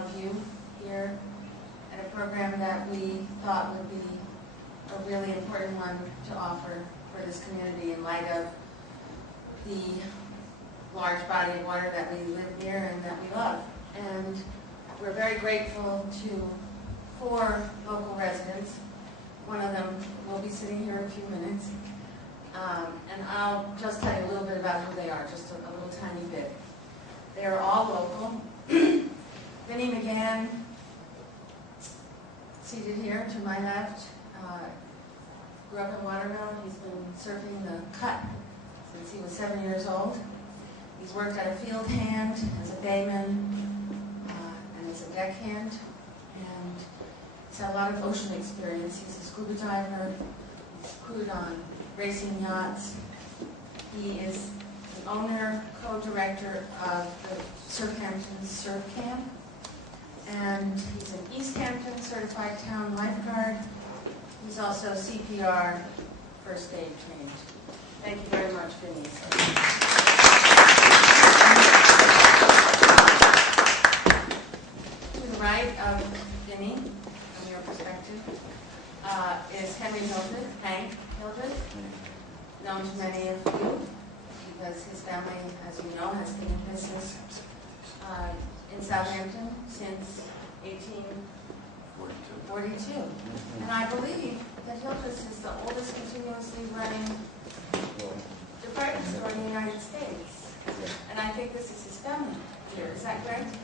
of you here at a program that we thought would be a really important one to offer for this community in light of the large body of water that we live near and that we love. And we're very grateful to 4 local residents. One of them will be sitting here in a few minutes. And I'll just tell you a little bit about who they are, just a little tiny bit. They are all local. Vinny McGann, seated here to my left, grew up in Waterville. He's been surfing the Cut since he was 7 years old. He's worked at a field hand, as a bayman, and as a deckhand, and he's had a lot of ocean experience. He's a scuba diver. He's crewed on racing yachts. He is the owner, co-director of the Surf Hampton Surf Camp, and he's an East Hampton certified town lifeguard. He's also CPR first aid trained. Thank you very much, Vinny. To the right of Vinny, from your perspective, is Henry Hildreth, Hank Hildreth, known to many of you because his family, as you know, has been in business in Southampton since 1842. And I believe that Hildreth is the oldest continuously running department store in the United States. And I think this is his family here. Is that correct?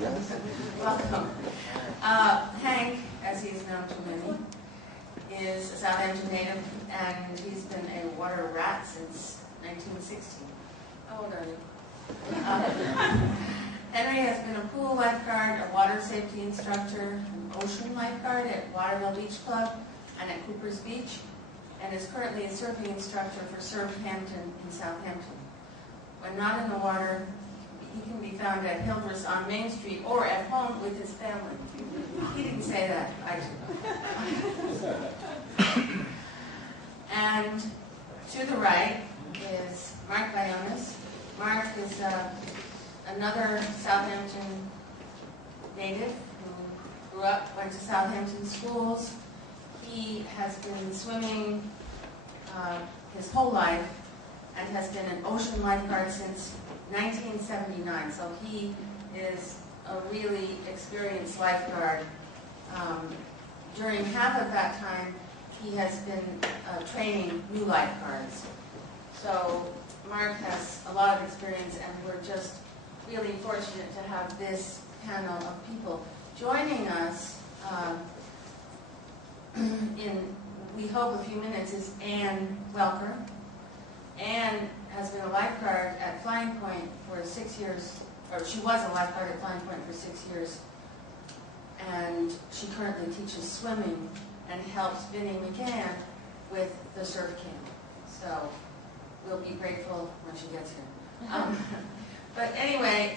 Yes. Welcome. Hank, as he is known to many, is a Southampton native, and he's been a water rat since 1960. How old are you? Henry has been a pool lifeguard, a water safety instructor, an ocean lifeguard at Waterville Beach Club and at Cooper's Beach, and is currently a surfing instructor for Surf Hampton in Southampton. When not in the water, he can be found at Hildreth's on Main Street or at home with his family. He didn't say that, I did. And to the right is Mark Bionis. Mark is another Southampton native who grew up, went to Southampton schools. He has been swimming his whole life and has been an ocean lifeguard since 1979. So he is a really experienced lifeguard. During half of that time, he has been training new lifeguards. So Mark has a lot of experience, and we're just really fortunate to have this panel of people joining us in, we hope, a few minutes is Ann Welker. Ann has been a lifeguard at Flying Point for 6 years, or she was a lifeguard at Flying Point for 6 years, and she currently teaches swimming and helps Vinny McGann with the surf camp. So we'll be grateful when she gets here. But anyway,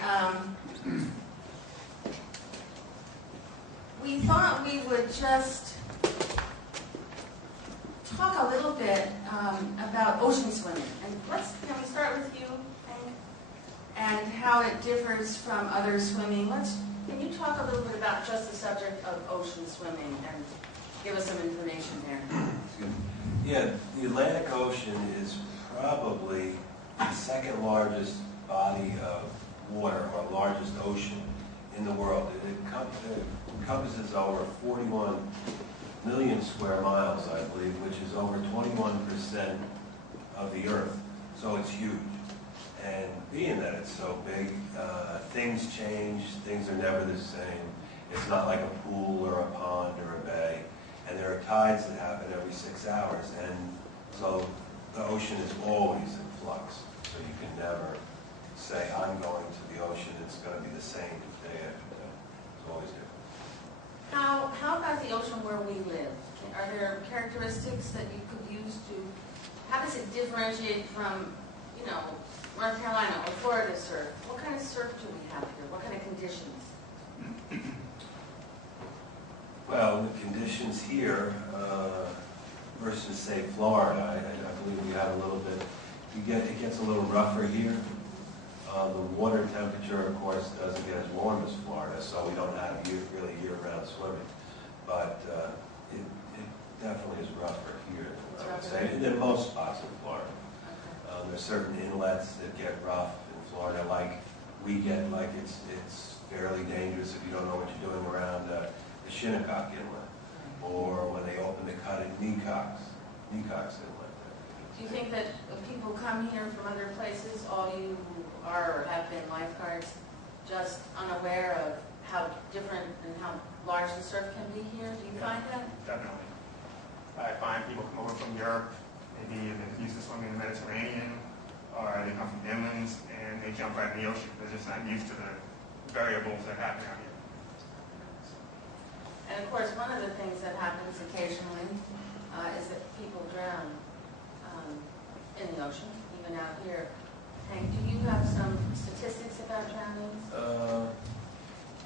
we thought we would just talk a little bit about ocean swimming. And can we start with you, Hank? And how it differs from other swimming. Can you talk a little bit about just the subject of ocean swimming and give us some information there? Yeah, the Atlantic Ocean is probably the second largest body of water, or largest ocean in the world. It encompasses over 41 million square miles, I believe, which is over 21% of the Earth. So it's huge. And being that it's so big, things change, things are never the same. It's not like a pool or a pond or a bay. And there are tides that happen every 6 hours. And so the ocean is always in flux. So you can never say, I'm going to the ocean, it's going to be the same day after day. It's always different. How about the ocean where we live? Are there characteristics that you could use to, how does it differentiate from, North Carolina or Florida surf? What kind of surf do we have here? What kind of conditions? Well, the conditions here versus, say, Florida, I believe we have a little bit, it gets a little rougher here. The water temperature, of course, doesn't get as warm as Florida, so we don't have really year-round swimming. But it definitely is rougher here, I would say, than most spots in Florida. There's certain inlets that get rough in Florida, like we get, like it's fairly dangerous if you don't know what you're doing around the Shinnecock Inlet, or when they open the cut at Necox Inlet. Do you think that if people come here from other places, all you are or have been lifeguards, just unaware of how different and how large the surf can be here? Do you find that? Definitely. I find people come over from Europe, maybe they're used to swimming in the Mediterranean, or they come from inlands and they jump right in the ocean. They're just not used to the variables that happen out here. And of course, one of the things that happens occasionally is that people drown in the ocean, even out here. Hank, do you have some statistics about drownings?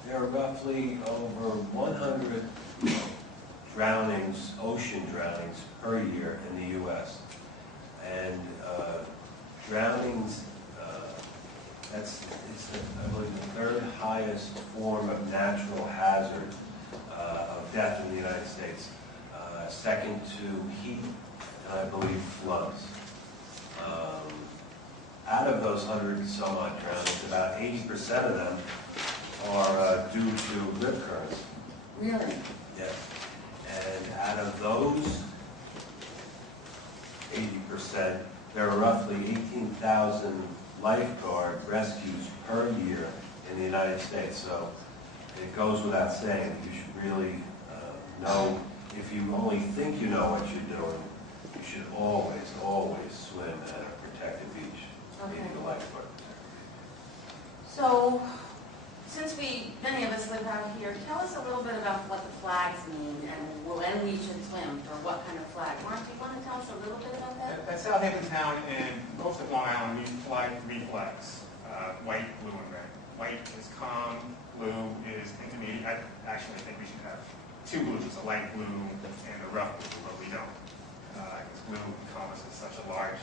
There are roughly over 100 drownings, ocean drownings, per year in the U.S. And drownings, it's I believe the third highest form of natural hazard of death in the United States, second to heat, and I believe floods. Out of those 100 and some odd drownings, about 80% of them are due to rip currents. Really? Yes. And out of those 80%, there are roughly 18,000 lifeguard rescues per year in the United States. So it goes without saying, you should really know, if you only think you know what you're doing, you should always, always swim at a protected beach. Okay. Maybe the lifeguard. So, since many of us live out here, tell us a little bit about what the flags mean and when we should swim, or what kind of flag. Mark, do you want to tell us a little bit about that? At Southampton Town and most of Long Island, we fly 3 flags, white, blue, and red. White is calm, blue is intermediate. I actually think we should have 2 blues, a light blue and a rough blue, but we don't. Because blue encompasses such a large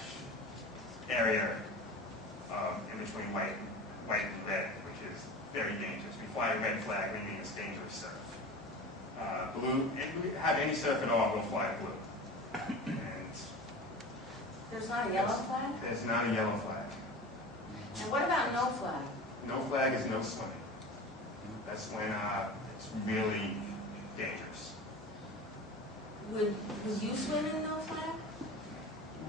area in between white and red, which is very dangerous. We fly a red flag, we mean it's dangerous surf. Blue, if we have any surf at all, we'll fly blue. And There's not a yellow flag? there's not a yellow flag. And what about no flag? No flag is no swimming. That's when it's really dangerous. Would you swim in no flag?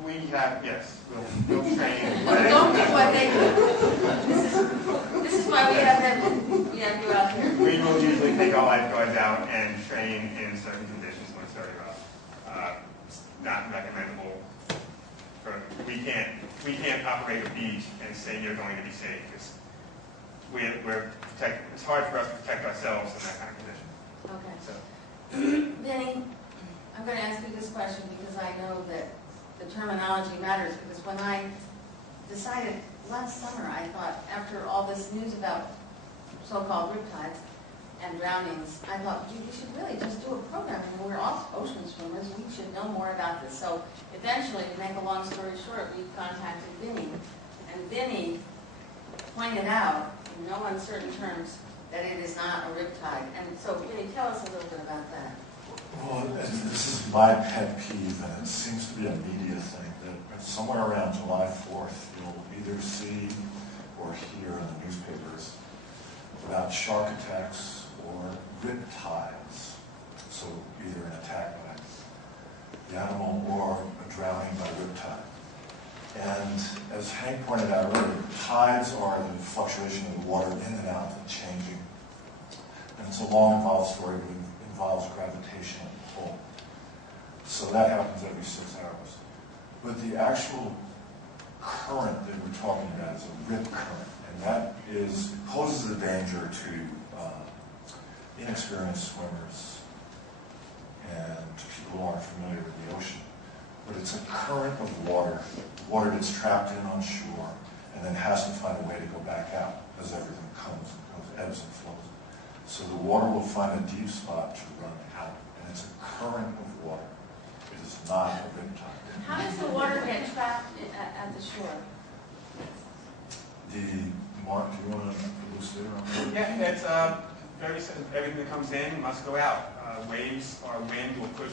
We have, yes, we'll train. Don't do what they do. This is why we have you out here. We will usually take our lifeguards out and train in certain conditions when it's very rough. It's not recommendable. We can't operate a beach and say you're going to be safe, because it's hard for us to protect ourselves in that kind of condition. Okay. So, Vinny, I'm going to ask you this question because I know that the terminology matters, because when I decided last summer, I thought, after all this news about so-called riptides and drownings, I thought, gee, we should really just do a program. I mean, we're all ocean swimmers. We should know more about this. So eventually, to make a long story short, we contacted Vinny. And Vinny pointed out, in no uncertain terms, that it is not a riptide. And so, Vinny, tell us a little bit about that. Well, this is my pet peeve, and it seems to be a media thing, that somewhere around July 4th, you'll either see or hear in the newspapers about shark attacks or riptides. So either an attack by the animal or a drowning by riptide. And as Hank pointed out earlier, tides are the fluctuation of the water in and out, the changing. And it's a long, involved story, but it involves gravitational pull. So that happens every 6 hours. But the actual current that we're talking about is a rip current, and that poses a danger to inexperienced swimmers and to people who aren't familiar with the ocean. But it's a current of water that's trapped in on shore and then has to find a way to go back out as everything comes and goes, ebbs and flows. So the water will find a deep spot to run out, and it's a current of water. It is not a riptide. How does the water get trapped at the shore? The Mark, do you want to elucidate on that? Yeah, it's very simple. Everything that comes in must go out. Waves or wind will push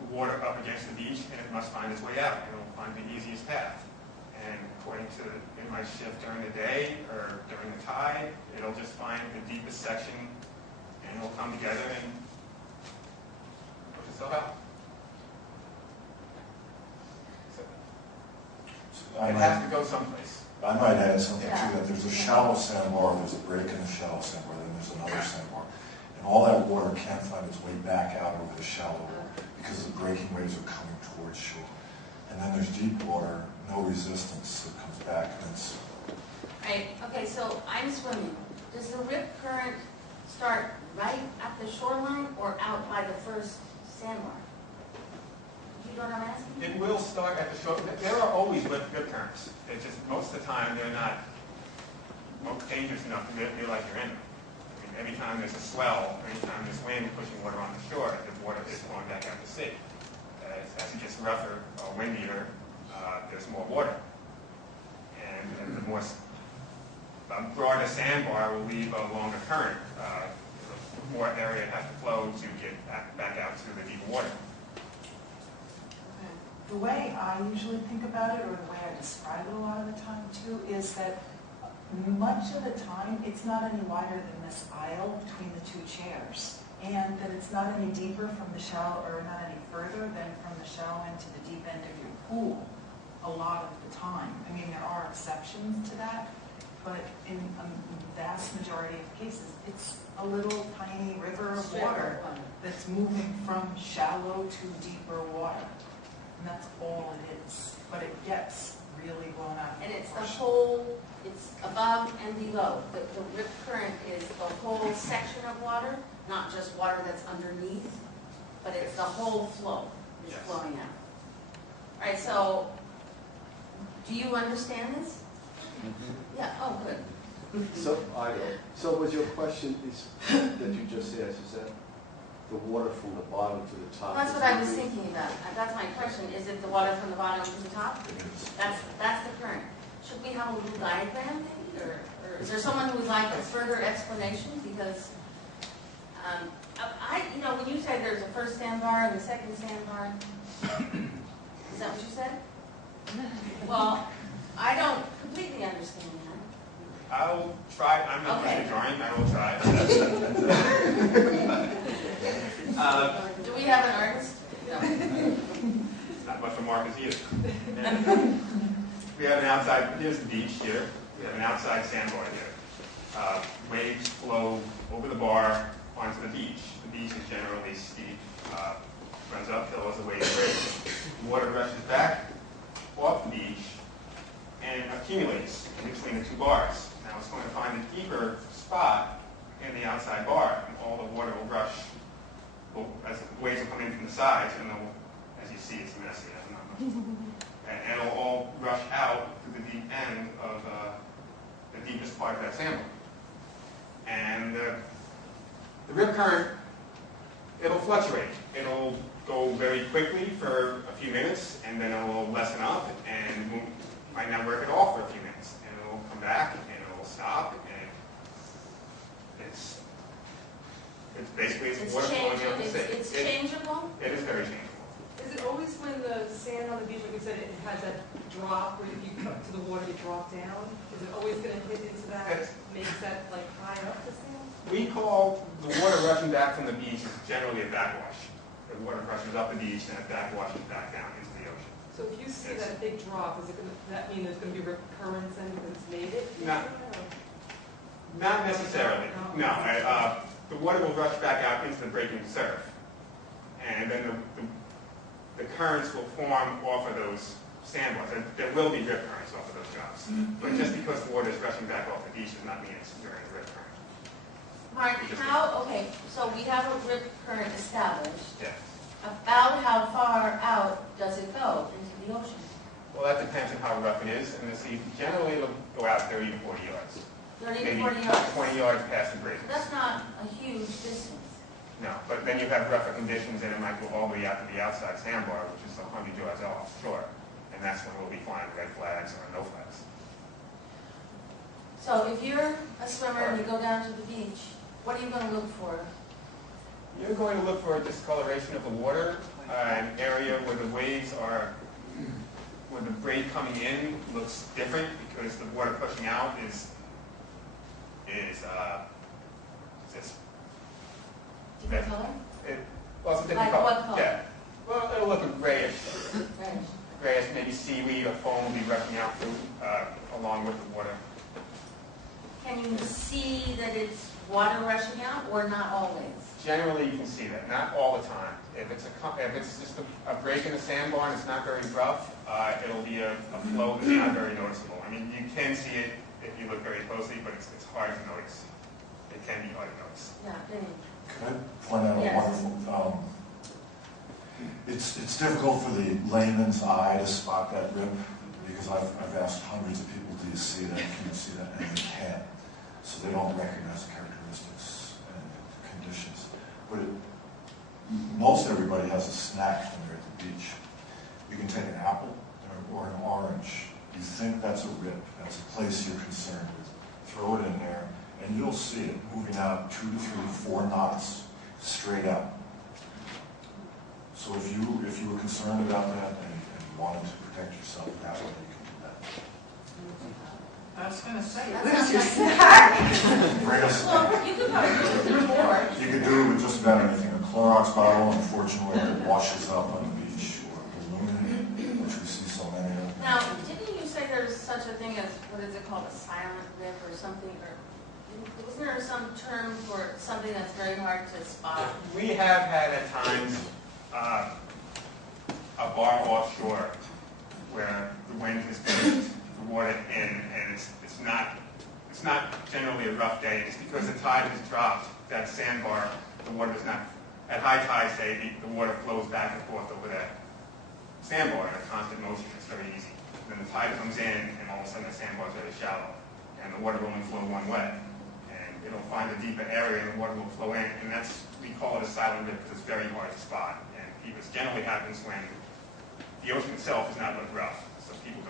the water up against the beach, and it must find its way out. It will find the easiest path. And according to it might shift during the day or during the tide, it'll just find the deepest section, and it'll come together and push itself out. So I it has to go someplace. might add something Yeah. to that. There's a shallow sandbar, there's a break in the shallow sandbar, then there's another sandbar. And all that water can't find its way back out over the shallow because the breaking waves are coming towards shore. And then there's deep water, no resistance, so it comes back and it's, Right, okay, so I'm swimming. Does the rip current start right at the shoreline or out by the first sandbar? You know what I'm asking? It will start at the shore. There are always rip currents. It's just most of the time they're not dangerous enough to feel like you're in them. I mean, every time there's a swell, every time there's wind pushing water on the shore, the water is flowing back out to sea. As it gets rougher or windier, there's more water. And the more broader sandbar will leave a longer current. More area has to flow to get back out to the deeper water. The way I usually think about it, or the way I describe it a lot of the time too, is that much of the time, it's not any wider than this aisle between the two chairs. And that it's not any deeper from the shallow, or not any further than from the shallow end to the deep end of your pool a lot of the time. I mean, there are exceptions to that, but in a vast majority of cases, it's a little tiny river of water that's moving from shallow to deeper water. And that's all it is. But it gets really blown out of And it's the proportion. whole, it's above and below. The rip current is the whole section of water, not just water that's underneath, but it's the whole flow is Yes. flowing out. All right, so do you understand this? Yeah, oh, good. So, so was your question is, that you just asked, is that the water from the bottom to the top? That's is what I was moving? thinking about. That's my question. Is it the water from the bottom to the top? it is. That's the current. Should we have a little diagram maybe, or is there someone who would like a further explanation? Because you know, when you say there's a first sandbar and a second sandbar, is that what you said? Well, I don't completely understand that. I'll try. I'm not Okay. good at drawing. I will try. Do we have an artist? No. It's not much of a mark as you. We have an outside, here's the beach here. We have an outside sandbar here. Waves flow over the bar onto the beach. The beach is generally steep, runs uphill as the waves break. Water rushes back off the beach and accumulates in between the two bars. Now it's going to find a deeper spot in the outside bar, and all the water will rush as the waves will come in from the sides, and they'll, as you see, it's messy. I'm not much. And it'll all rush out to the deep end of the deepest part of that sandbar. And the rip current, it'll fluctuate. It'll go very quickly for a few minutes, and then it will lessen up, and might not work at all for a few minutes. And it will come back, and it will stop, and it's basically it's water flowing out the sea. It's changeable? It is very changeable. Is it always when the sand on the beach, like you said, it has that drop where if you cut to the water, you drop down? Is it always going to hit into that, Yes. makes that like high up the sand? We call the water rushing back from the beach is generally a backwash. The water rushes up the beach and it backwashes back down into the ocean. So if you see Yes. that big drop, is it going to, that mean there's going to be recurrence then because it's made it? No. Not necessarily. No. The water will rush back out into the breaking surf. And then the currents will form off of those sandbars. There will be rip currents off of those drops. But just because the water is rushing back off the beach does not mean it's during the rip current. Mark, okay, so we have a rip current established. Yeah. About how far out does it go into the ocean? Well, that depends on how rough it is. And the sea, generally it'll go out 30 to 40 yards. 30 to Maybe 40 yards? 20 yards past the breakers. That's not a huge distance. No, but then you have rougher conditions and it might go all the way out to the outside sandbar, which is 100 yards offshore. And that's when we'll be flying red flags or no flags. So if you're a swimmer and you go down to the beach, what are you gonna look for? You're going to look for a discoloration of the water, an area where the waves are, where the braid coming in looks different because the water pushing out is just, Different color? well, it's a different Like color. what color? Yeah. Well, it'll look grayish. Right. Grayish, maybe seaweed or foam will be rushing out through, along with the water. Can you see that it's water rushing out or not always? Generally, you can see that, not all the time. If it's just a break in the sandbar and it's not very rough, it'll be a flow that's not very noticeable. I mean, you can see it if you look very closely, but it's hard to notice. It can be hard to notice. Yeah, Vinny. Could I point out a Yes. wonderful, it's difficult for the layman's eye to spot that rip, because I've asked hundreds of people, do you see that, can you see that, and they can't. So they don't recognize the characteristics and the conditions. But most everybody has a snack when they're at the beach. You can take an apple or an orange. You think that's a rip, that's a place you're concerned with. Throw it in there, and you'll see it moving out 2 to 3 to 4 knots straight out. So if you were concerned about that and wanted to protect yourself, that's when you can do that. I was gonna say, That where's sounds your like- snack? Bring a snack. Well, you could probably do it with the board. You could do it with just about anything. A Clorox bottle, unfortunately, it washes up on the beach, or a balloon, which we see so many of. Now, didn't you say there's such a thing as, what is it called, a silent rip or something, or wasn't there some term for something that's very hard to spot? We have had at times a bar offshore where the wind has pushed the water in, and it's not generally a rough day. It's because the tide has dropped. That sandbar, the water does not. At high tide, say, the water flows back and forth over that sandbar in a constant motion. It's very easy. Then the tide comes in, and all of a sudden the sandbar is very shallow, and the water will only flow one way. And it'll find a deeper area, and the water will flow in, and we call it a silent rip because it's very hard to spot. And it generally happens when the ocean itself does not look rough, so people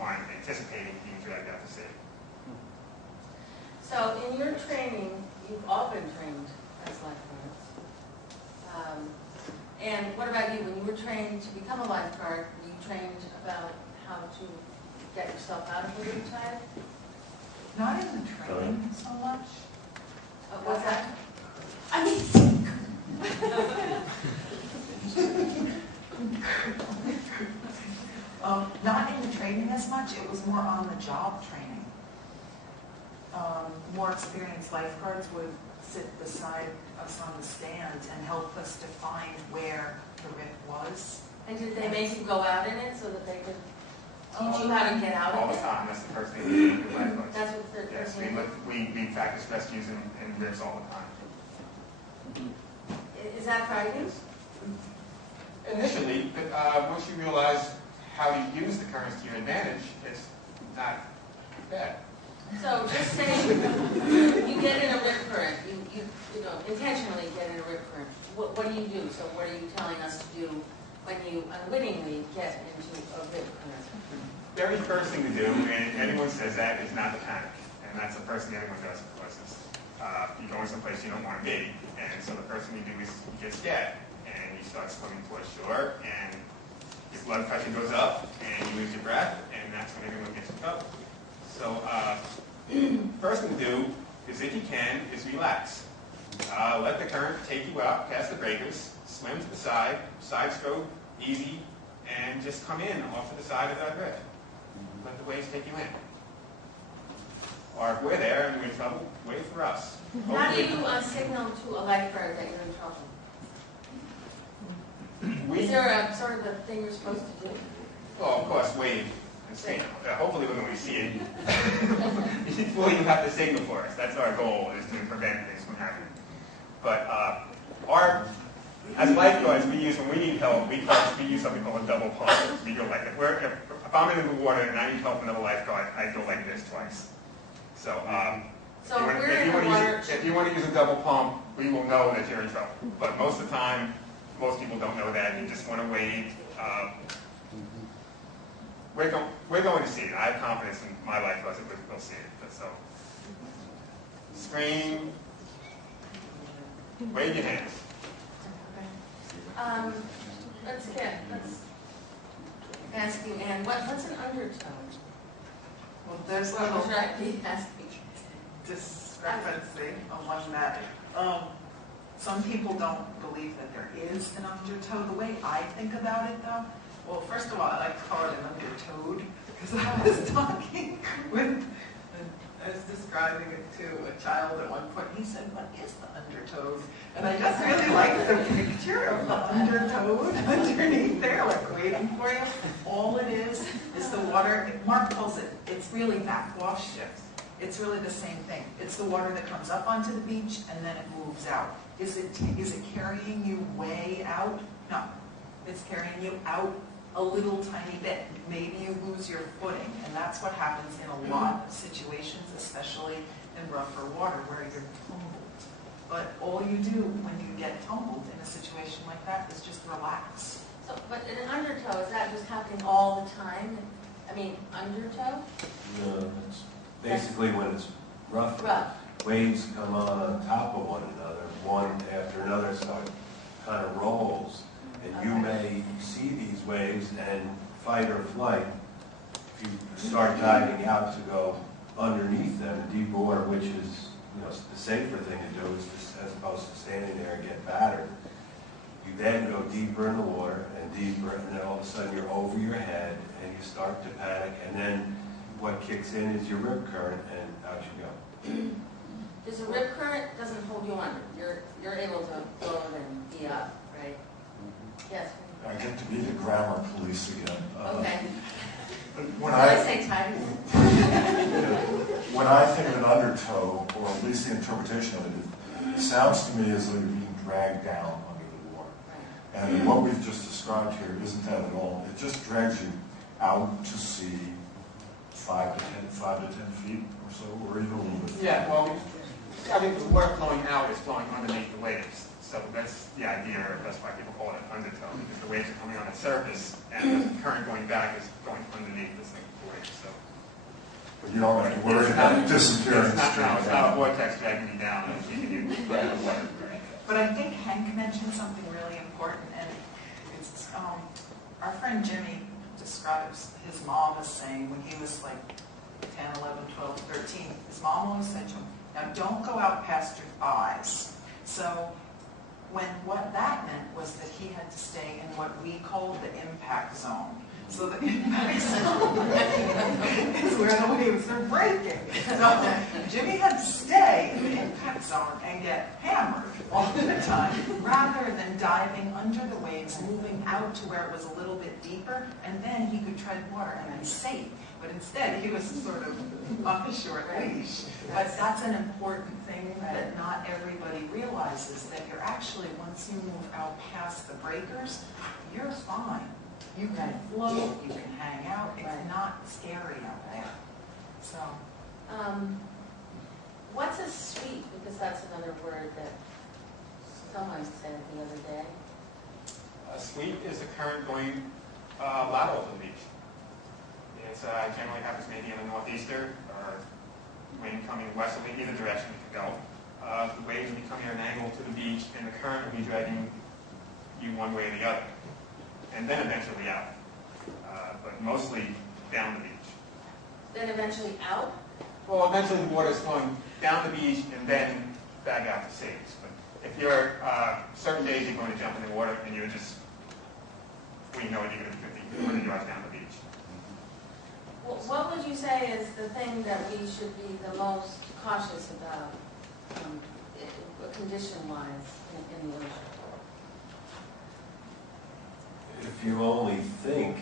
aren't anticipating being dragged out to sea. So in your training, you've all been trained as lifeguards. And what about you? When you were trained to become a lifeguard, were you trained about how to get yourself out of the riptide? Not in the training so much. What's that? I mean, Not in the training as much, it was more on the job training. More experienced lifeguards would sit beside us on the stands and help us define where the rip was. and did they make you go out in it so that they could teach you how to get out All of the it? time. That's the first thing we do with lifeguards. That's what the Yes, person. we practice rescues and rips all the time. Is that frightening? Initially, but once you realize how to use the currents to your advantage, it's not bad. So just say you get in a rip current, you know, intentionally get in a rip current. What do you do? So what are you telling us to do when you unwittingly get into a rip current? The very first thing to do, and anyone says that, is not to panic. And that's the first thing anyone does, of course, is you go in someplace you don't want to be. And so the first thing you do is you get scared. And you start swimming towards shore, and your blood pressure goes up, and you lose your breath, and that's when everyone gets in trouble. So first thing to do is, if you can, is relax. Let the current take you out past the breakers, swim to the side, side stroke, easy, and just come in off to the side of that rift. Let the waves take you in. Or if we're there and we're in trouble, wait for us. How do you signal to a lifeguard that you're in trouble? Is there a sort of a thing you're supposed to do? Well, of course, wave and signal. Hopefully when we see it, well, you have to signal for us. That's our goal, is to prevent things from happening. But as lifeguards, when we need help, we use something called a double pump. We go like that. If I'm in the water and I need help from another lifeguard, I go like this twice. So, So if we're in the water, if you want to use a double pump, we will know that you're in trouble. But most of the time, most people don't know that. You just want to wait. We're going to see it. I have confidence in my lifeguards that we'll see it. so. Scream, wave your hands. Let's ask you, Ann, what's an undertow? Well, there's a Or little should I be asking? discrepancy among that. Some people don't believe that there is an undertow. The way I think about it, though, well, first of all, I like to call it an undertowed, because I was talking with, I was describing it to a child at one point. He said, "What is the undertowed?" And I just really like the picture of the undertowed underneath there, like waiting for you. All it is the water. Mark calls it, it's really backwash. Yes. It's really the same thing. It's the water that comes up onto the beach and then it moves out. Is it carrying you way out? No. It's carrying you out a little tiny bit. Maybe you lose your footing, and that's what happens in a lot of situations, especially in rougher water where you're tumbled. But all you do when you get tumbled in a situation like that is just relax. So, but in an undertow, is that just happening all the time? I mean, undertow? No, it's basically when it's rough. Rough. Waves come on top of one another, one after another, so it kind of rolls. And you may see these waves and fight or flight. If you start diving out to go underneath them in deep water, which is, the safer thing to do is as opposed to standing there and get battered. You then go deeper in the water and deeper, and then all of a sudden you're over your head and you start to panic, and then what kicks in is your rip current, and out you go. Does a rip current doesn't hold you under? You're able to float and be up, right? Yes. I get to be the grammar police again. Okay. When Did I say tide? When I think of an undertow, or at least the interpretation of it sounds to me as though you're being dragged down under the water. Right. And what we've just described here isn't that at all. It just drags you out to sea 5 to 10 feet or so, or even a little bit. Yeah, well, I think the water flowing out is flowing underneath the waves. So that's the idea, or that's why people call it an undertow, because the waves are coming on the surface, and the current going back is going underneath the waves. So But you don't have to worry about disappearing it's not, straight no, it's not a down. vortex dragging you down and keeping you right in the water. But I think Hank mentioned something really important, and it's our friend Jimmy describes his mom as saying when he was like 10, 11, 12, 13, his mom always said to him, "Now don't go out past your eyes." So what that meant was that he had to stay in what we called the impact zone. So the impact zone is where the waves are breaking. So Jimmy had to stay in the impact zone and get hammered all the time, rather than diving under the waves, moving out to where it was a little bit deeper, and then he could tread water and be safe. But instead, he was sort of on a short leash. But that's an important thing that not everybody realizes, that you're actually, once you move out past the breakers, you're fine. You can float, you can hang out, it's not scary out there. So, What's a sweep? Because that's another word that someone said the other day. A sweep is the current going lateral to the beach. It generally happens maybe in the northeaster, or wind coming westerly, either direction it could go. The waves will be coming at an angle to the beach, and the current will be dragging you one way or the other, and then eventually out, but mostly down the beach. Then eventually out? Well, eventually the water is flowing down the beach and then back out to sea. But if you're certain days you're going to jump in the water and you're just, we know you're going to be 50, 100 yards down the beach. Well, what would you say is the thing that we should be the most cautious about, condition-wise, in the ocean? If you only think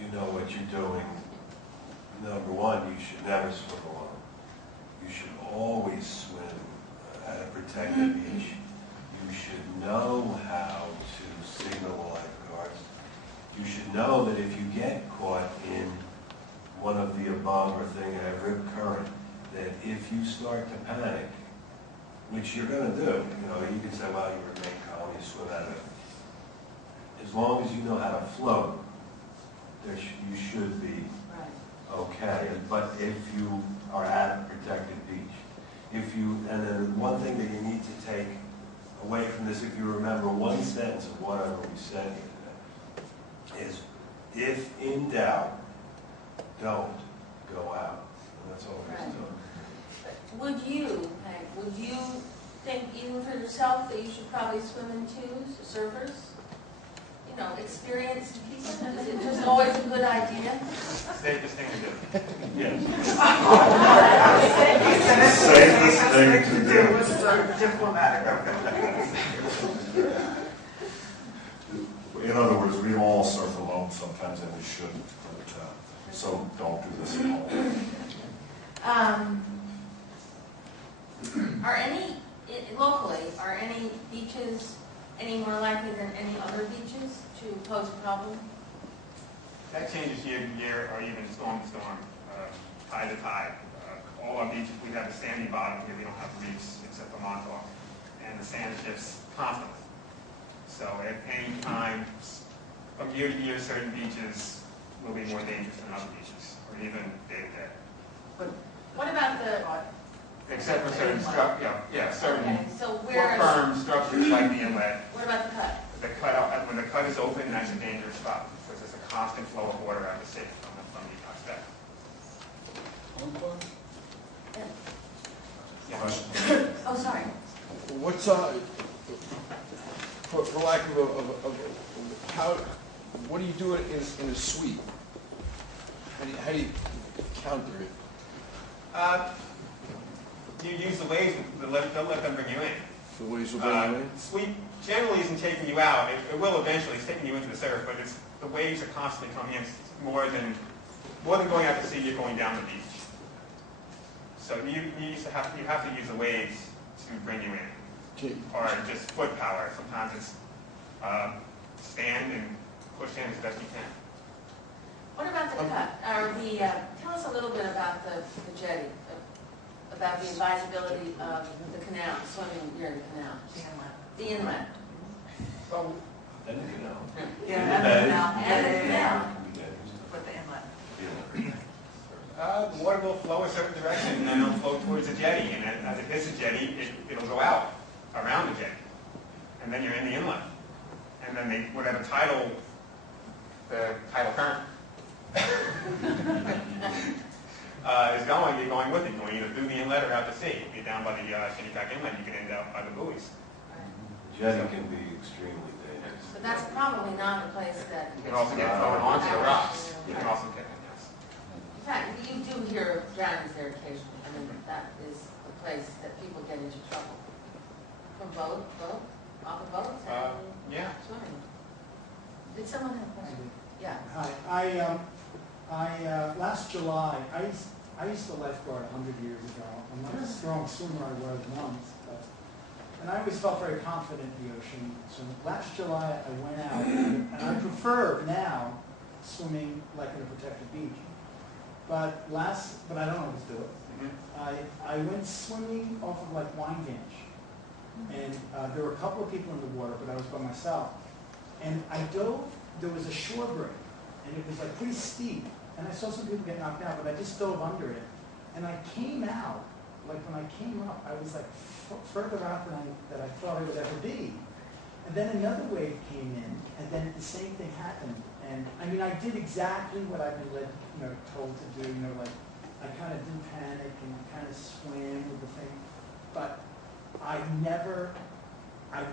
you know what you're doing, number one, you should never swim alone. You should always swim at a protected beach. You should know how to signal the lifeguards. You should know that if you get caught in one of the above or thing, a rip current, that if you start to panic, which you're going to do, you can say, well, you remain calm, you swim out of it. As long as you know how to float, you should be okay. But if you are at a protected beach. And then one thing that you need to take away from this, if you remember one sentence of whatever we said here today, is if in doubt, don't go out. And that's all there is to it. Would you, Hank, would you think even for yourself that you should probably swim in twos, surfers? You know, experienced people? Is it just always a good idea? Safest thing to do. Yes. Safest thing to do. Was diplomatic. In other words, we all surf alone sometimes, and we shouldn't, but, so don't do this at home. Locally, are any beaches any more likely than any other beaches to pose a problem? That changes year to year, or even storm to storm, tide to tide. All our beaches, we have a sandy bottom here, we don't have reefs except for Montauk, and the sand shifts constantly. So at any time, from year to year, certain beaches will be more dangerous than other beaches, or even day to day. What about the, Except for certain certain okay, so more where is, firm structures like the inlet. what about the cut? When the cut is open, that's a dangerous spot, because there's a constant flow of water out of the sea from the east back. Yeah. Question? Oh, sorry. What's, for lack of how, what do you do in a sweep? How do you counter it? You use the waves, they'll let them bring you in. The waves will bring you in? Sweep generally isn't taking you out. It will eventually. It's taking you into the surf, but the waves are constantly coming in. It's more than going out to sea. You're going down the beach. So you have to use the waves to bring you in, or just foot power. Sometimes it's stand and push in as best you can. What about the cut? Tell us a little bit about the jetty, about the advisability of the canal, swimming near the canal. The inlet. So Then you know. Yeah, And the canal. With the inlet. the water will flow a certain direction, and then it'll flow towards the jetty. And then, as it hits the jetty, it'll go out around the jetty, and then you're in the inlet. And then whatever the tidal current is going, you're going with it. You're going either through the inlet or out to sea. If you're down by the Shinnecock Inlet, you can end up by the buoys. Jetty can be extremely dangerous. But that's probably not a place that. You can also get thrown onto the rocks. You can also get, yes. In fact, you do hear of drownings there occasionally. I mean, that is the place that people get into trouble. From off of boats? Yeah. Swimming. Did someone have a question? Yeah. Hi, last July, I used to lifeguard 100 years ago. I'm not a strong swimmer I was once, and I always felt very confident in the ocean. So last July, I went out, and I prefer now swimming like in a protected beach. But I don't always do it. I went swimming off of like Wine-Gange, and there were a couple of people in the water, but I was by myself. And I dove. There was a shore break, and it was like pretty steep. And I saw some people get knocked out, but I just dove under it. And I came out, like when I came up, I was like further out than I thought I would ever be. And then another wave came in, and then the same thing happened. And I mean, I did exactly what I've been told to do. Like I kind of didn't panic and kind of swam with the thing. But I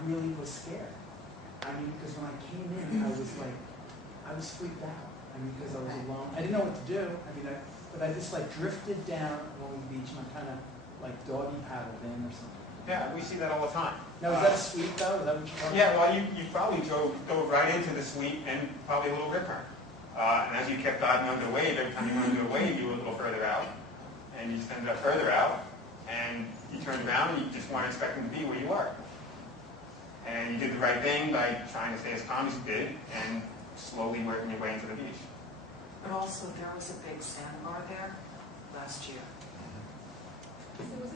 really was scared. I mean, because when I came in, I was freaked out. I mean, because I was alone. I didn't know what to do. But I just like drifted down along the beach, and I kind of like doggy paddled in or something. Yeah, we see that all the time. Now, is that a sweep though? Is that what you're talking Yeah, well, you probably dove right into the sweep and probably a little rip current. And as you kept diving under a wave, every time you went under a wave, you were a little further out. And you just ended up further out, and you turned around, and you just weren't expecting to be where you were. And you did the right thing by trying to stay as calm as you did, and slowly working your way into the beach. But also, there was a big sandbar there last year.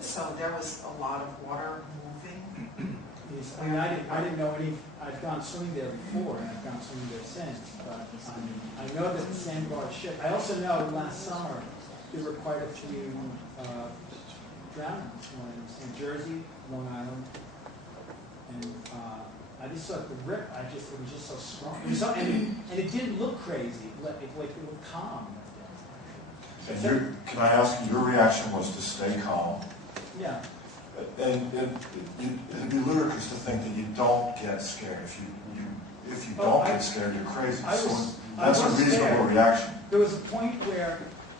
So there was a lot of water moving. Yes, I mean, I didn't know any. I've gone swimming there before, and I've gone swimming there since. But I mean, I know that the sandbar shift. I also know last summer there were quite a few drownings, one in New Jersey, Long Island, and I just thought the rip, it was just so strong. It was so, and it didn't look crazy, like it looked calm. And can I ask you, your reaction was to stay calm? Yeah. And it'd be ludicrous to think that you don't get scared. If you Oh, don't get scared, you're crazy. I So was that's a reasonable scared. reaction. There was a point where,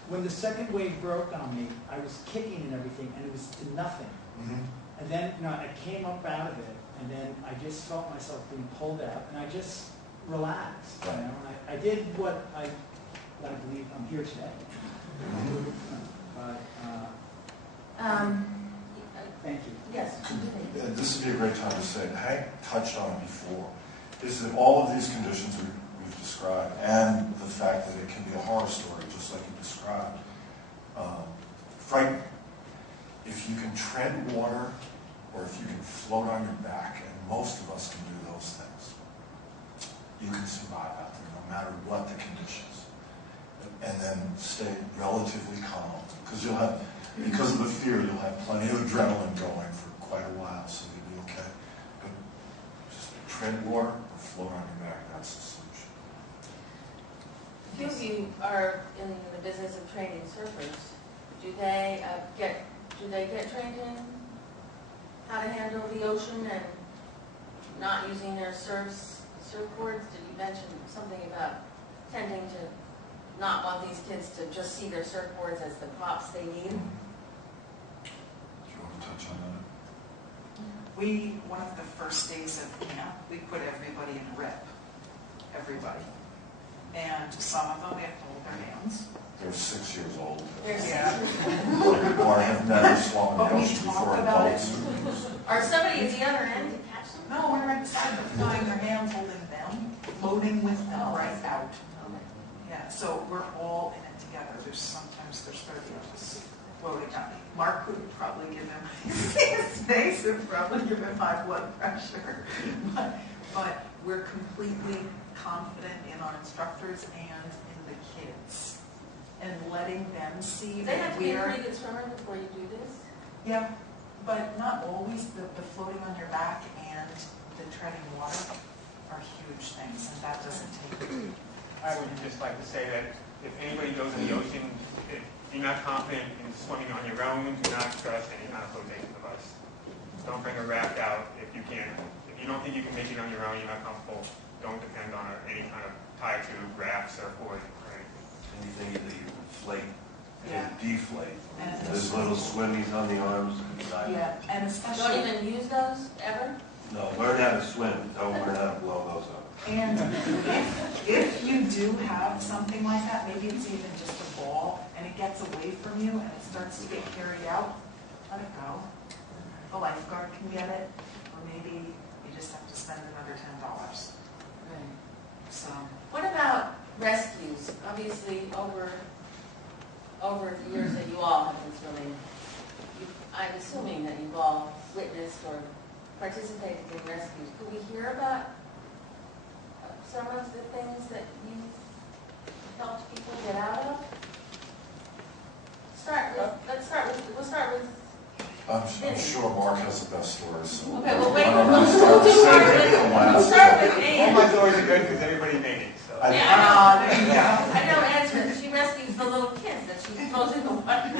when the second wave broke on me, I was kicking and everything, and it was to nothing. Mhm. And then, I came up out of it, and then I just felt myself being pulled out, and I just relaxed, you know, and I did what I believe I'm here today. But, thank you. Yes. This would be a great time to say, Hank touched on it before, is that all of these conditions we've described, and the fact that it can be a horror story, just like you described, frightening. If you can tread water, or if you can float on your back, and most of us can do those things, you can survive out there, no matter what the conditions. And then stay relatively calm, because of the fear, you'll have plenty of adrenaline going for quite a while, so you'll be okay. But just tread water or float on your back, that's the solution. A few of you are in the business of training surfers. Do they get trained in how to handle the ocean and not using their surfboards? Did you mention something about tending to not want these kids to just see their surfboards as the props they need? Do you want to touch on that? One of the first days of camp, we put everybody in RIP. Everybody. And some of them, they have to hold their hands. They're 6 years old. Yeah. Or have never swum in But the we ocean talk before about it. adults. Or somebody at the other end to catch them? No, we're right beside them, putting their hands, holding them, floating with them right out. Yeah, so we're all in it together. Sometimes there's 30 of us floating out. Mark would probably give him his face and probably give him high blood pressure. But we're completely confident in our instructors and in the kids. And letting them see They have that to be a we're... pretty good swimmer before you do this? Yeah, but not always. The floating on your back and the treading water are huge things, and that doesn't take... I would just like to say that if anybody goes in the ocean, if you're not confident in swimming on your own, do not trust any kind of flotation device. Don't bring a raft out if you can't. If you don't think you can make it on your own, you're not comfortable, don't depend on any kind of tie tube, raft, surfboard, or anything. Anything that you inflate Yeah. and deflate. And- There's little swimmies on the arms. Yeah, and Don't especially... even use those ever? No, learn how to swim. Don't learn how to blow those up. And if you do have something like that, maybe it's even just a ball, and it gets away from you, and it starts to get carried out, let it go. The lifeguard can get it, or maybe you just have to spend another $10. So, What about rescues? Obviously, over the years that you all have been swimming, I'm assuming that you've all witnessed or participated in rescues. Could we hear about some of the things that you've helped people get out of? We'll start with, I'm sure Mark has the best stories. So okay, well, wait, why don't we'll we start saving it for we'll last? start with All Anne. my stories are good because everybody made it, so. I- Yeah, there you go. I know Anne, she rescues the little kids that she throws in the water.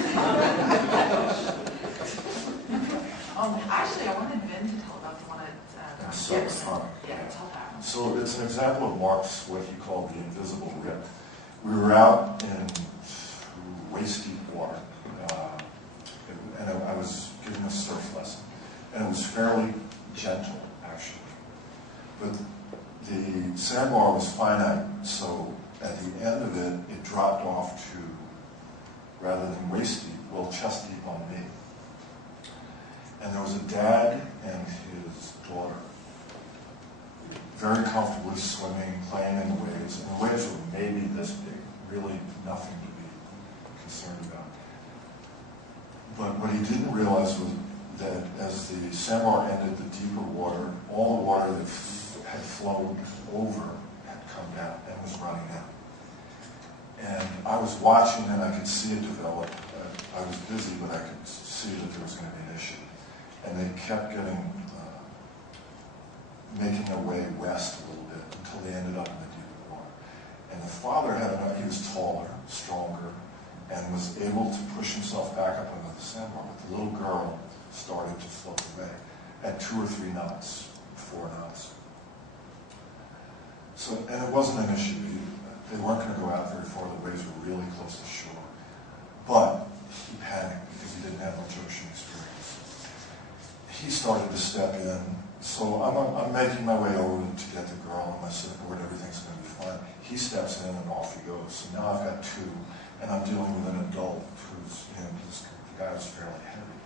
Actually, I wanted Vin to tell about the one at So, Gibson. Yeah, tell that one. So it's an example of Mark's, what he called the invisible rip. We were out in waist-deep water, and I was giving a surf lesson, and it was fairly gentle, actually. But the sandbar was finite, so at the end of it, it dropped off to, rather than waist-deep, well, chest-deep on me. And there was a dad and his daughter, very comfortably swimming, playing in the waves, and the waves were maybe this big, really nothing to be concerned about. But what he didn't realize was that as the sandbar entered the deeper water, all the water that had flowed over had come down and was running out. And I was watching and I could see it develop. I was busy, but I could see that there was going to be an issue. And they kept making their way west a little bit until they ended up in the deep water. And the father he was taller, stronger, and was able to push himself back up into the sandbar. But the little girl started to float away at 2 or 3 knots, 4 knots. So, and it wasn't an issue. They weren't going to go out very far. The waves were really close to shore. But he panicked because he didn't have much ocean experience. He started to step in. So I'm making my way over to get the girl on my surfboard. Everything's going to be fine. He steps in and off he goes. So now I've got 2, and I'm dealing with an adult who's, the guy was fairly heavy.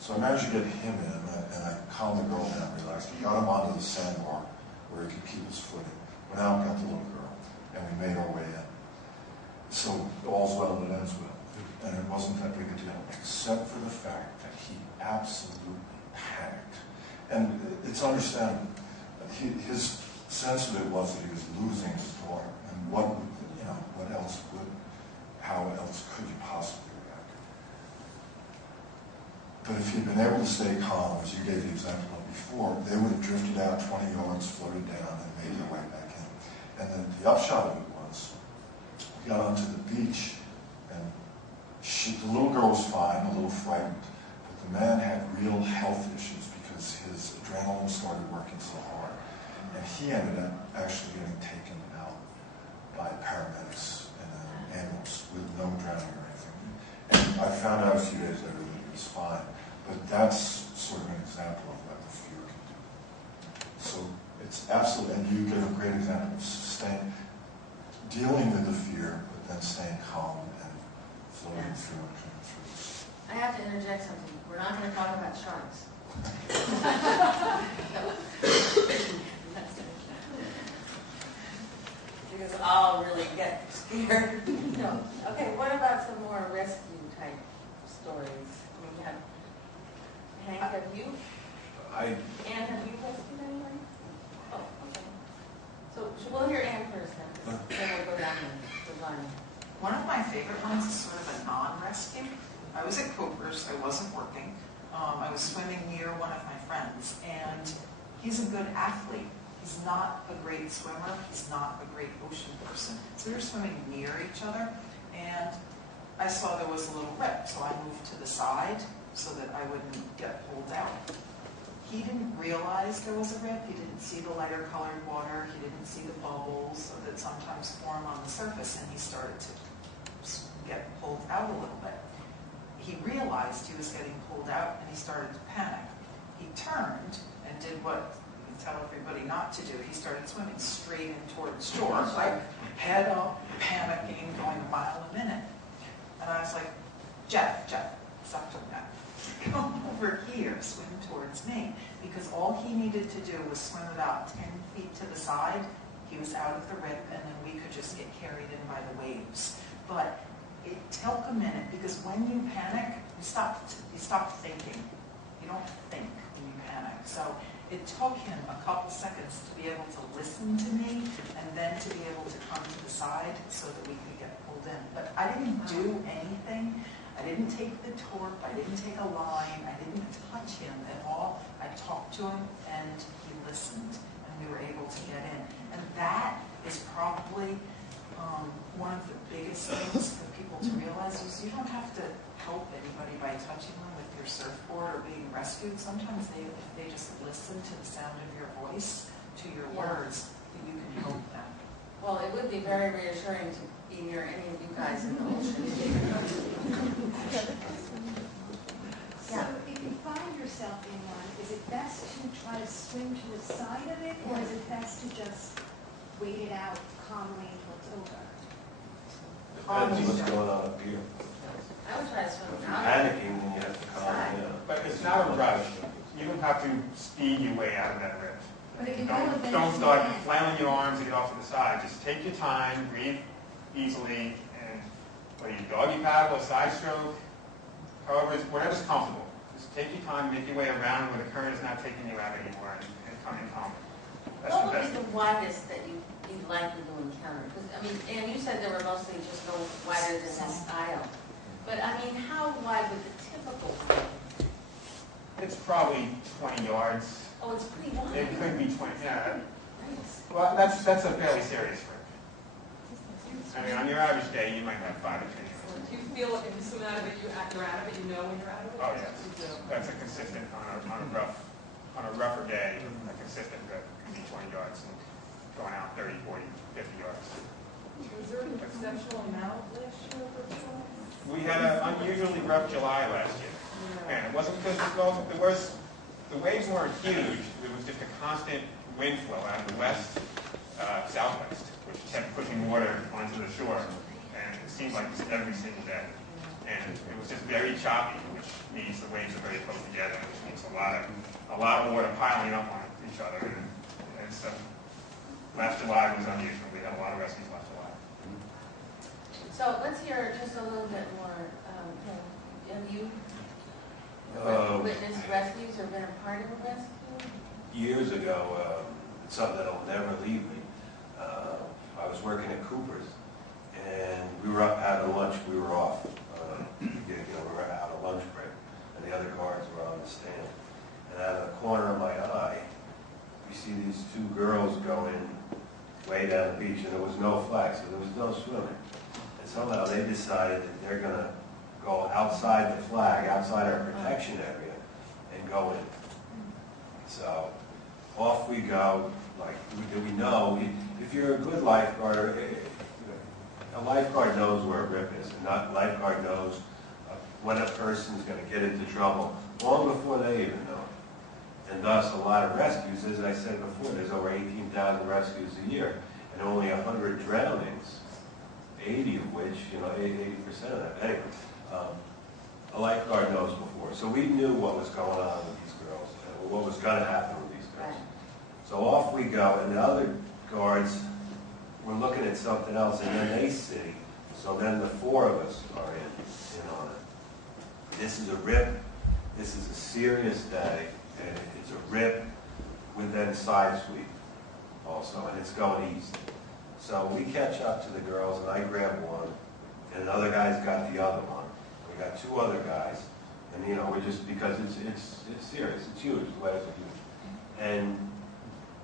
So I managed to get him in, and I calmed the girl down, relaxed. We got him onto the sandbar where he could keep his footing. Went out and got the little girl, and we made our way in. So all's well that ends well. And it wasn't that big a deal, except for the fact that he absolutely panicked. And it's understandable. His sense of it was that he was losing his daughter, and how else could you possibly react? But if he'd been able to stay calm, as you gave the example of before, they would have drifted out 20 yards, floated down, and made their way back in. And then the upshot of it was, we got onto the beach, and the little girl was fine, a little frightened, but the man had real health issues because his adrenaline started working so hard. And he ended up actually getting taken out by paramedics and an ambulance with no drowning or anything. And I found out a few days later that he was fine. But that's sort of an example of what the fear can do. So it's absolutely, and you give a great example of dealing with the fear, but then staying calm and floating through and through. I have to interject something. We're not going to talk about sharks. Because I'll really get scared. No. Okay, what about some more rescue type stories? I mean, Hank, have you? Anne, have you rescued anybody? Oh, okay. So we'll hear Anne first then we'll go down the line. One of my favorite ones is sort of a non-rescue. I was at Cooper's, I wasn't working. I was swimming near one of my friends, and he's a good athlete. He's not a great swimmer, he's not a great ocean person. So we were swimming near each other, and I saw there was a little rip, so I moved to the side so that I wouldn't get pulled out. He didn't realize there was a rip, he didn't see the lighter colored water, he didn't see the bubbles that sometimes form on the surface, and he started to get pulled out a little bit. He realized he was getting pulled out, and he started to panic. He turned and did what you tell everybody not to do. He started swimming straight in towards shore, like head up, panicking, going a mile a minute. And I was like, Jeff, stop doing that. Come over here, swim towards me. Because all he needed to do was swim about 10 feet to the side. He was out of the rip, and then we could just get carried in by the waves. But it took a minute, because when you panic, you stop thinking. You don't think when you panic. So it took him a couple seconds to be able to listen to me, and then to be able to come to the side so that we could get pulled in. But I didn't do anything. I didn't take the torp, I didn't take a line, I didn't touch him at all. I talked to him, and he listened, and we were able to get in. And that is probably one of the biggest things for people to realize is you don't have to help anybody by touching them with your surfboard or being rescued. Sometimes if they just listen to the sound of your voice, to your words, that you can help them. Well, it would be very reassuring to be near any of you guys in the ocean. So if you find yourself in one, is it best to try to swim to the side of it, or is it best to just wait it out calmly until it's over? Depends what's going on up here. I would try to swim If you're out. panicking, then you have to calm down. But it's not a rush. You don't have to speed your way out of that rip. But if you Don't start flailing your arms to get off to the side. Just take your time, breathe easily, and whether you doggy paddle or side stroke, whatever's comfortable. Just take your time, make your way around where the current is not taking you out anymore, and come in calmly. That's What the would best. be the widest that you be likely to encounter? Because, I mean, and you said they were mostly just no wider than this aisle. But, I mean, how wide would the typical be? It's probably 20 yards. Oh, it's pretty wide. It could be 20, yeah. Nice. Well, that's a fairly serious rip. I mean, on your average day, you might have 5 or 10 yards. Do you feel like if you swim out of it, you're out of it, you know when you're out of it? Oh, yes. You do. That's a consistent, on a rougher day, a consistent rip could be 20 yards and going out 30, 40, 50 yards. Was there an exceptional amount last year for July? We had an unusually rough July last year. And it wasn't because the waves weren't huge, there was just a constant wind flow out of the west, southwest, which kept pushing water onto the shore. And it seemed like this every single day. And it was just very choppy, which means the waves are very close together, which means a lot of water piling up on each other. And so last July was unusual. We had a lot of rescues last July. So let's hear just a little bit more. Have you witnessed rescues or been a part of a rescue? Years ago, it's something that'll never leave me. I was working at Cooper's, and we were up having lunch. We were off. We were out of lunch break, and the other guards were on the stand. And out of the corner of my eye, we see these 2 girls going way down the beach, and there was no flag, so there was no swimming. And somehow they decided that they're going to go outside the flag, outside our protection area, and go in. So off we go. Like, we know, if you're a good lifeguard, a lifeguard knows where a rip is, and a lifeguard knows when a person's going to get into trouble long before they even know it. And thus, a lot of rescues, as I said before, there's over 18,000 rescues a year, and only 100 drownings, 80 of which, 80% of that. Anyway, a lifeguard knows before. So we knew what was going on with these girls, what was going to happen with these girls. Right. So off we go, and the other guards were looking at something else, and then they see. So then the 4 of us are in on it. This is a rip. This is a serious day, and it's a rip with then side sweep also, and it's going east. So we catch up to the girls, and I grab one, and another guy's got the other one. We got 2 other guys, and we're just, because it's serious, it's huge, the waves are huge. And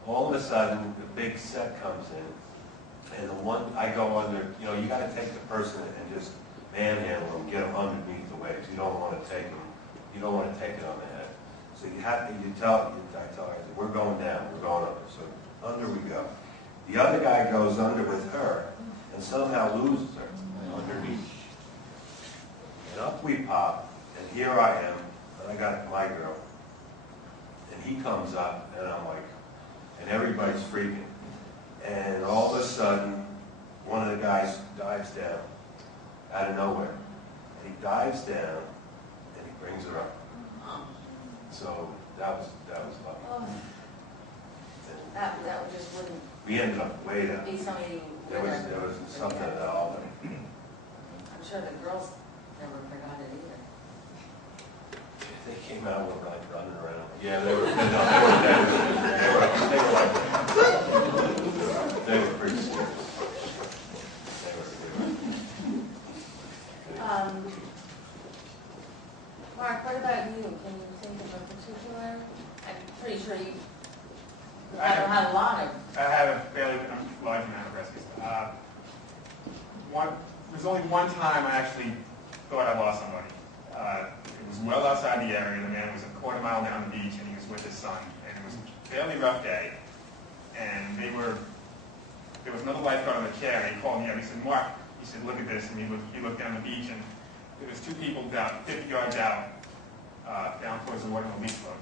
all of a sudden, the big set comes in, and the one, I go under, you got to take the person and just manhandle them, get them underneath the waves. You don't want to take them, you don't want to take it on the head. So I tell her, we're going down, we're going up. So under we go. The other guy goes under with her, and somehow loses her underneath. And up we pop, and here I am, and I got my girl. And he comes up, and I'm like, and everybody's freaking. And all of a sudden, one of the guys dives down out of nowhere. And he dives down, and he brings her up. So that was lucky. Oh, that just wouldn't We ended up way down. be somebody There was something at all. I'm sure the girls never forgot it either. They came out with like running around. Yeah, they were pretty scared. Mark, what about you? Can you think of a particular? I'm pretty sure you haven't had a lot of. I have a fairly large amount of rescues. There's only one time I actually thought I lost somebody. It was well outside the area. The man was a quarter mile down the beach, and he was with his son. And it was a fairly rough day. And there was another lifeguard on the chair, and he called me up. He said, "Mark," he said, "look at this." And he looked down the beach, and there was 2 people about 50 yards out, down towards the water on the beach road.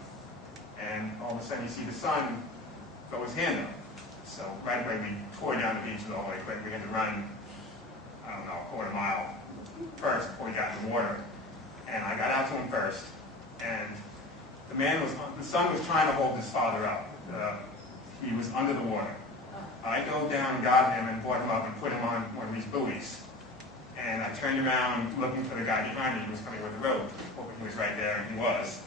And all of a sudden, you see the son throw his hand up. So right away, we tore down the beach all the way quick. We had to run, I don't know, a quarter mile first before we got in the water. And I got out to him first, and the son was trying to hold his father up. He was under the water. I go down and got him and brought him up and put him on one of these buoys. And I turned around looking for the guy behind me. He was coming with the rope, hoping he was right there, and he was.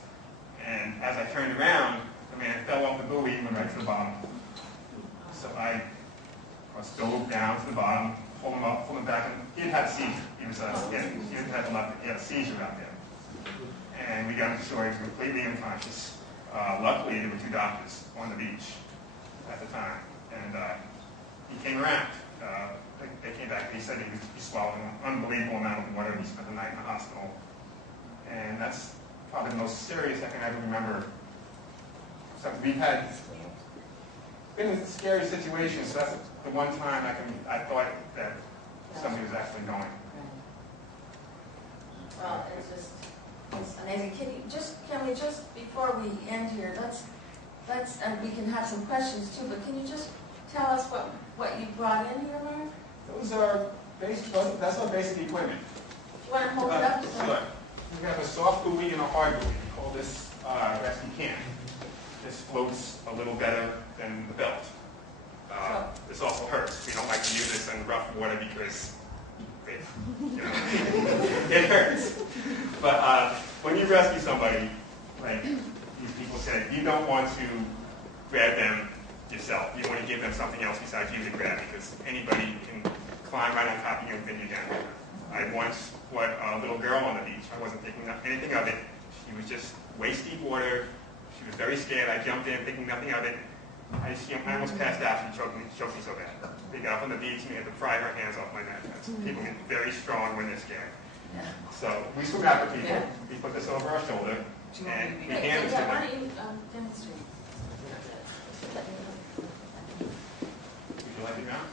And as I turned around, the man fell off the buoy and went right to the bottom. So I Let's go down to the bottom, pull him up, pull him back, and he had a seizure. He was, he had a seizure out there. And we got him to shore, he was completely unconscious. Luckily, there were 2 doctors on the beach at the time, and he came around. They came back and he said he swallowed an unbelievable amount of water. He spent the night in the hospital. And that's probably the most serious I can ever remember. So we've been in scary situations, so that's the one time I thought that somebody was actually going. Well, it's amazing. Can we just, before we end here, and we can have some questions too, but can you just tell us what you brought in here, Mark? Those are that's our basic equipment. Do you want to hold it up? Sure. We have a soft buoy and a hard buoy. We call this rescue can. This floats a little better than the belt. This also hurts. We don't like to use this in rough water because it hurts. But when you rescue somebody, like these people said, you don't want to grab them yourself. You want to give them something else besides you to grab, because anybody can climb right on top of you and pin you down. I once was a little girl on the beach. I wasn't thinking anything of it. She was just waist-deep water. She was very scared. I jumped in thinking nothing of it. I almost passed out. She choked me so bad. We got up on the beach and we had to pry her hands off my neck. People get very strong when they're scared. So we swim out for people. We put this over our shoulder and we hand this to Why them. don't you demonstrate? Would you like to drown?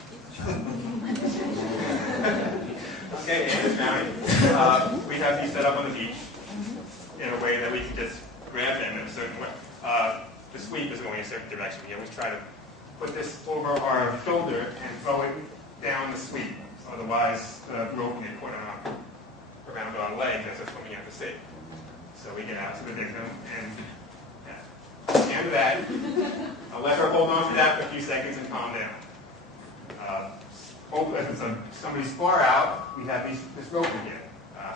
Okay, and it's drowning. We have these set up on the beach in a way that we can just grab them in a certain way. The sweep is going a certain direction. We always try to put this over our shoulder and throw it down the sweep. Otherwise, the rope will get caught around our legs as we're swimming out to sea. So we get out to the victim and hand that. I'll let her hold on to that for a few seconds and calm down. If it's somebody's far out, we have this rope in here.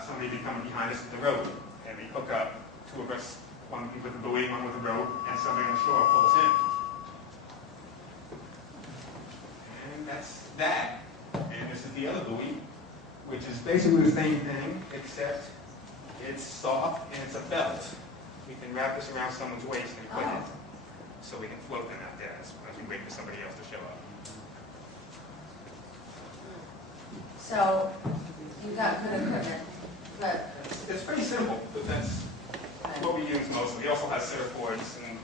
Somebody be coming behind us with the rope, and we hook up 2 of us, one with the buoy, one with the rope, and somebody on the shore pulls in. And that's that. And this is the other buoy, which is basically the same thing, except it's soft and it's a belt. We can wrap this around someone's waist and put it, so we can float them out there as we wait for somebody else to show up. So you got good equipment, but It's pretty simple, but that's what we use mostly. We also have surfboards and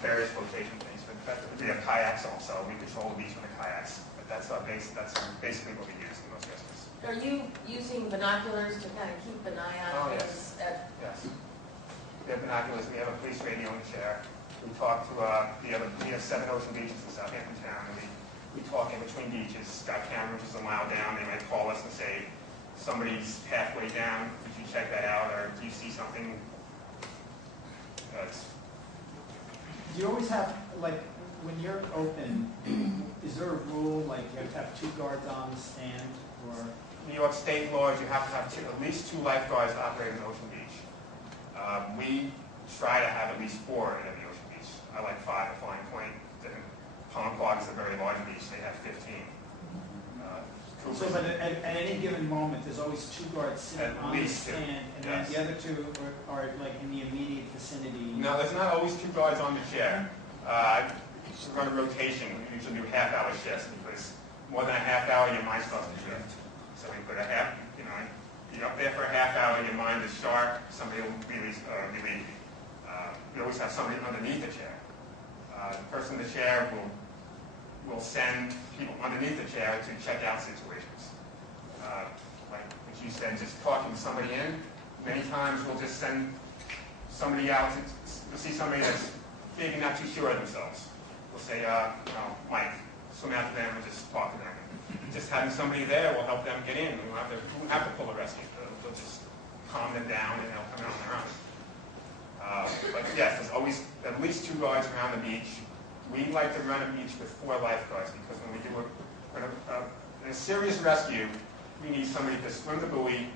various flotation things. But we have kayaks also. We control the beach with the kayaks. But that's basically what we use in most cases. are you using binoculars to kind of keep an eye on Oh, things? Yes. We have binoculars. We have a police radio in the chair. We talk to we have 7 ocean beaches in Southampton town, and we talk in between beaches. Got cameras just a mile down. They might call us and say, somebody's halfway down. Did you check that out? Or do you see something? Do you always have, like, when you're open, is there a rule, like you have to have 2 guards on the stand, or? New York State laws, you have to have at least 2 lifeguards operating an ocean beach. We try to have at least 4 at every ocean beach. I like 5 at Flying Point. Palm Park is a very large beach. They have 15. So, but at any given moment, there's always 2 guards sitting At on the least 2, stand, and yes. then the other 2 are like in the immediate vicinity. No, there's not always 2 guards on the chair. We run a rotation. We usually do half-hour shifts because more than a half hour, your mind starts to drift. So we put you're up there for a half hour, your mind is sharp, somebody will relieve you. We always have somebody underneath the chair. The person in the chair will send people underneath the chair to check out situations. Like what you said, just talking somebody in. Many times we'll just send somebody out to see somebody that's maybe not too sure of themselves. We'll say, Mike, swim out to them and just talk to them. Just having somebody there will help them get in. We won't have to pull a rescue. They'll just calm them down and they'll come in on their own. But yes, there's always at least 2 guards around the beach. We like to run a beach with 4 lifeguards because when we do a serious rescue, we need somebody to swim the buoy,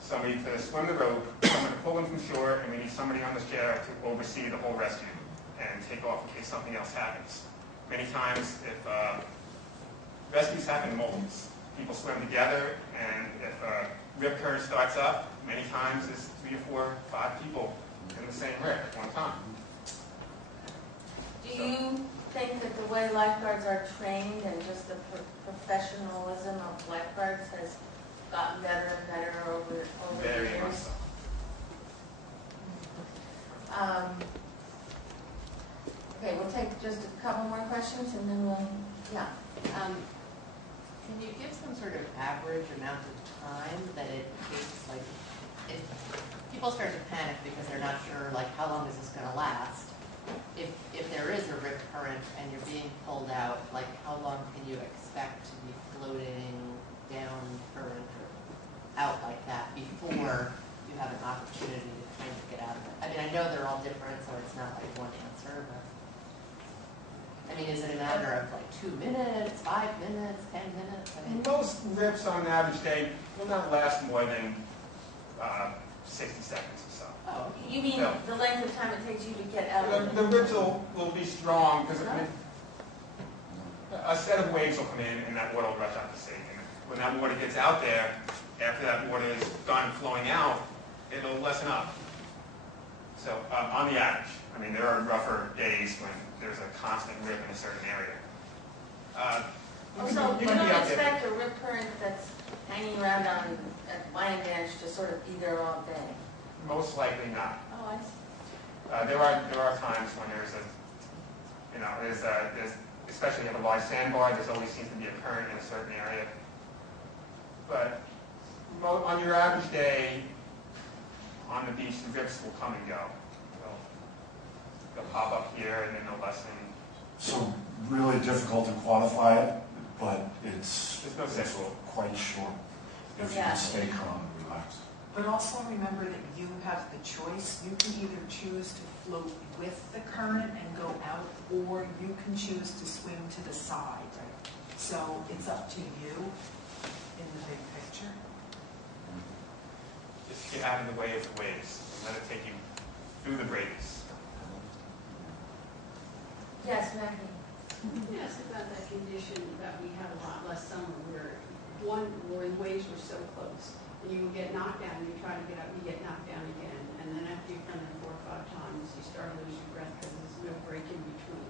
somebody to swim the rope, someone to pull them from shore, and we need somebody on the chair to oversee the whole rescue and take off in case something else happens. Many times, if rescues happen in multiples, people swim together, and if a rip current starts up, many times there's 3 or 4 or 5 people in the same rip at one time. Do you think that the way lifeguards are trained and just the professionalism of lifeguards has gotten better and better over the Very much years? so. Okay, we'll take just a couple more questions and then we'll, yeah. Can you give some sort of average amount of time that it takes, like, if people start to panic because they're not sure, like, how long is this gonna last? If there is a rip current and you're being pulled out, like, how long can you expect to be floating down current or out like that before you have an opportunity to kind of get out of it? I mean, I know they're all different, so it's not like one answer, but, I mean, is it a matter of like 2 minutes, 5 minutes, 10 minutes? I mean, Most rips on an average day will not last more than 60 seconds or so. Oh, you mean No. the length of time it takes you to get out of it? The rips will be strong because a set of waves will come in and that water will rush out to sea. And when that water gets out there, after that water is done flowing out, it'll lessen up. So on the average, I mean, there are rougher days when there's a constant rip in a certain area. So you can don't be out there. expect a rip current that's hanging around on a line bench to sort of be there all day? Most likely not. Oh, I see. There are times when there's especially if you have a large sandbar, there's always seems to be a current in a certain area. But on your average day on the beach, the rips will come and go. They'll pop up here and then they'll lessen. So really difficult to quantify it, but it's There's no set rule. quite short if you Yeah. can stay calm and relaxed. But also remember that you have the choice. You can either choose to float with the current and go out, or you can choose to swim to the side. So it's up to you in the big picture. Just get out of the way of the waves and let it take you through the breakers. Yes, Maggie. Yes, about that condition that we had a lot last summer where where the waves were so close and you would get knocked down, you try to get up, you get knocked down again, and then after you've done it 4 or 5 times, you start to lose your breath because there's no break in between.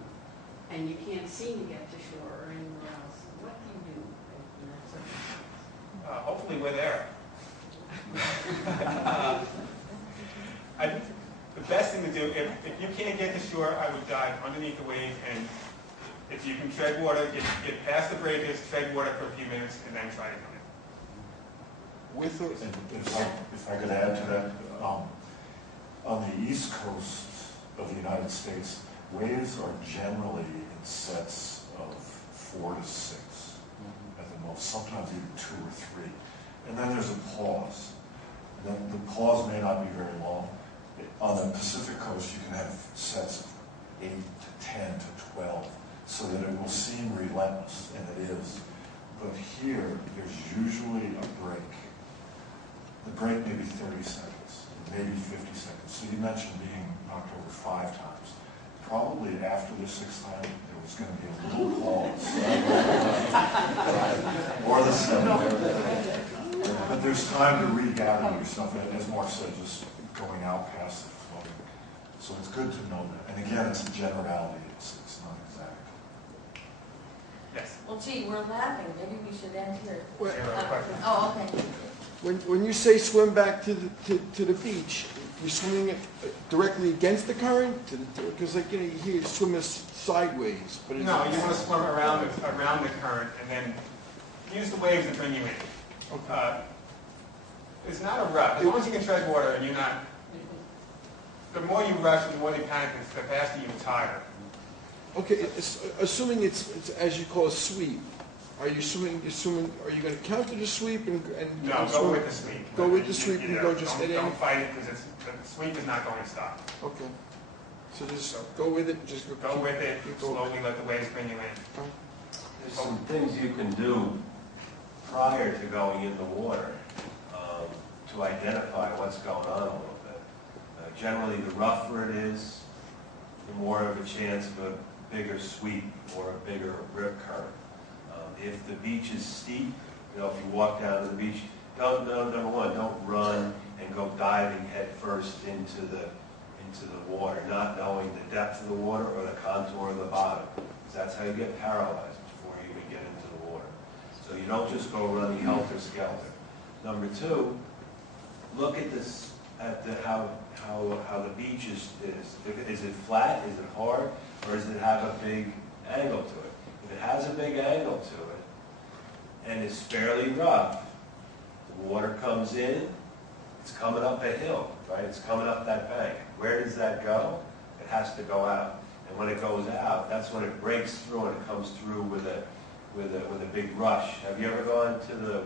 And you can't seem to get to shore or anywhere else. What do you do in that circumstance? Hopefully we're there. The best thing to do, if you can't get to shore, I would dive underneath the wave, and if you can tread water, get past the breakers, tread water for a few minutes, and then try to come in. With or, And if I could add to that, on the east coast of the United States, waves are generally in sets of 4 to 6 at the most, sometimes even 2 or 3. And then there's a pause. And then the pause may not be very long. On the Pacific coast, you can have sets of 8 to 10 to 12, so that it will seem relentless, and it is. But here, there's usually a break. The break may be 30 seconds, maybe 50 seconds. So you mentioned being knocked over 5 times. Probably after the 6th time, there was going to be a little pause. Or the 7th. But there's time to regather yourself, and as Mark said, just going out past the floating. So it's good to know that. And again, it's a generality, it's not exact. Yes. Well, gee, we're laughing. Maybe we should end here. Well, Oh, okay. when you say swim back to the beach, you're swimming directly against the current? Because like, you hear you swim sideways, but it's... No, you want to swim around the current and then use the waves to bring you in. Okay. It's not a rush. As long as you can tread water and you're not... The more you rush, the more you panic, the faster you retire. Okay, assuming it's as you call a sweep, are you swimming, are you going to counter the sweep and No, and go swim? with the sweep. Go with the sweep and go just head in? Don't fight it because the sweep is not going to stop. Okay. So just go with it, just Go with it, keep going. slowly let the waves bring you in. There's some things you can do prior to going in the water to identify what's going on a little bit. Generally, the rougher it is, the more of a chance of a bigger sweep or a bigger rip current. If the beach is steep, if you walk down to the beach, number one, don't run and go diving head first into the water, not knowing the depth of the water or the contour of the bottom. Because that's how you get paralyzed before you even get into the water. So you don't just go running helter-skelter. Number two, look at this, how the beach is. Is it flat? Is it hard? Or does it have a big angle to it? If it has a big angle to it and it's fairly rough, the water comes in, it's coming up a hill, right? It's coming up that bank. Where does that go? It has to go out. And when it goes out, that's when it breaks through and it comes through with a big rush. Have you ever gone to the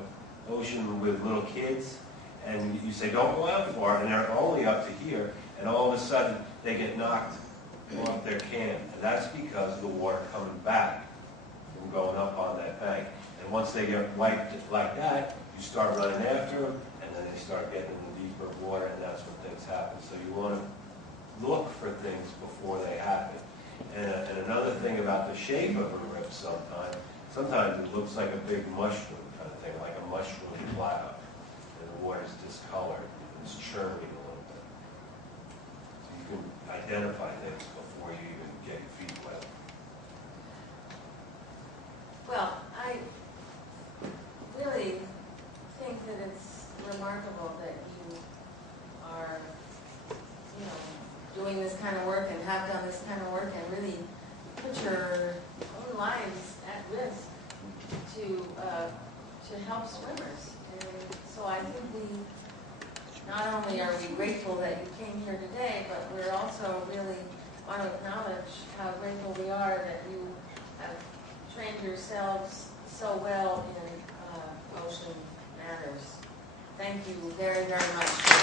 ocean with little kids and you say, don't go out far, and they're only up to here, and all of a sudden they get knocked off their can. And that's because of the water coming back from going up on that bank. And once they get wiped like that, you start running after them, and then they start getting in the deeper water, and that's when things happen. So you want to look for things before they happen. And another thing about the shape of a rip sometimes it looks like a big mushroom kind of thing, like a mushroom cloud. And the water's discolored, and it's churning a little bit. So you can identify things before you even get your feet wet. Well, I really think that it's remarkable that you are, doing this kind of work and have done this kind of work and really put your own lives at risk to help swimmers. And so I think not only are we grateful that you came here today, but we're also really want to acknowledge how grateful we are that you have trained yourselves so well in ocean matters. Thank you very, very much.